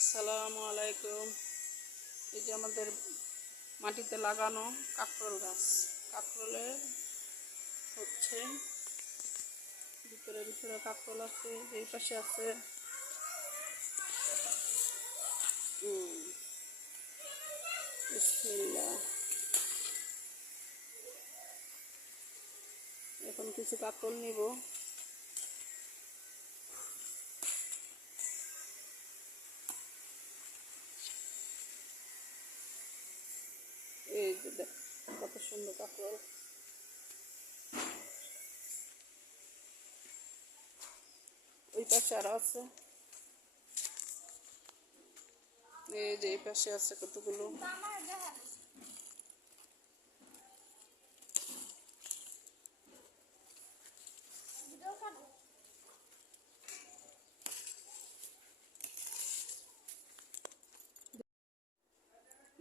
আসসালামু আলাইকুম। এই যে আমাদের মাটিতে লাগানো কাঁকরোল গাছ, কাঁকরোলের হচ্ছে ভিতরে ভিতরে কাঁকরোল আছে, এই পাশে আছে বিসমিল্লাহ। এখন কিছু কাঁকরোল নিব। এই যে দেখ কত সুন্দর কাঁকরোল। ওই পাশে আরো আছে, এই যে এই পাশে আছে কতগুলো।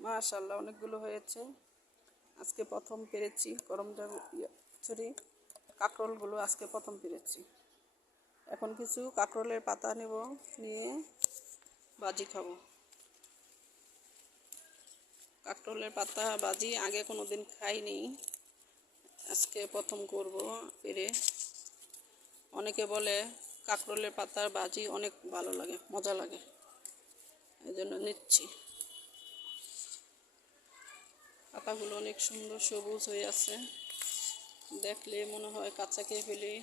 মাশাআল্লাহ অনেকগুলো হয়েছে। আজকে প্রথম পেরেছি কাঁকরোলগুলো আজকে প্রথম পেরেছি। এখন কিছু কাঁকরোলের পাতা নেব, নিয়ে ভাজি খাবো। কাঁকরোলের পাতা ভাজি আগে কোনো দিন খাইনি, আজকে প্রথম করব পেরে। অনেকে বলে কাঁকরোলের পাতার ভাজি অনেক ভালো লাগে, মজা লাগে, এই জন্য নিচ্ছি। পাতাগুলো অনেক সুন্দর সবুজ হয়ে আছে, দেখলে মনে হয় কাঁচা খেয়ে ফেলি।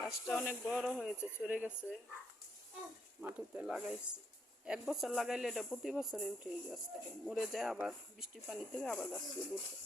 গাছটা অনেক বড় হয়েছে, ছড়ে গেছে, মাটিতে লাগাইছে। 1 বছর লাগাইলে এটা প্রতি বছরে উঠে, গাছ থেকে মরে যায়, আবার বৃষ্টির পানি থেকে আবার গাছ উঠে।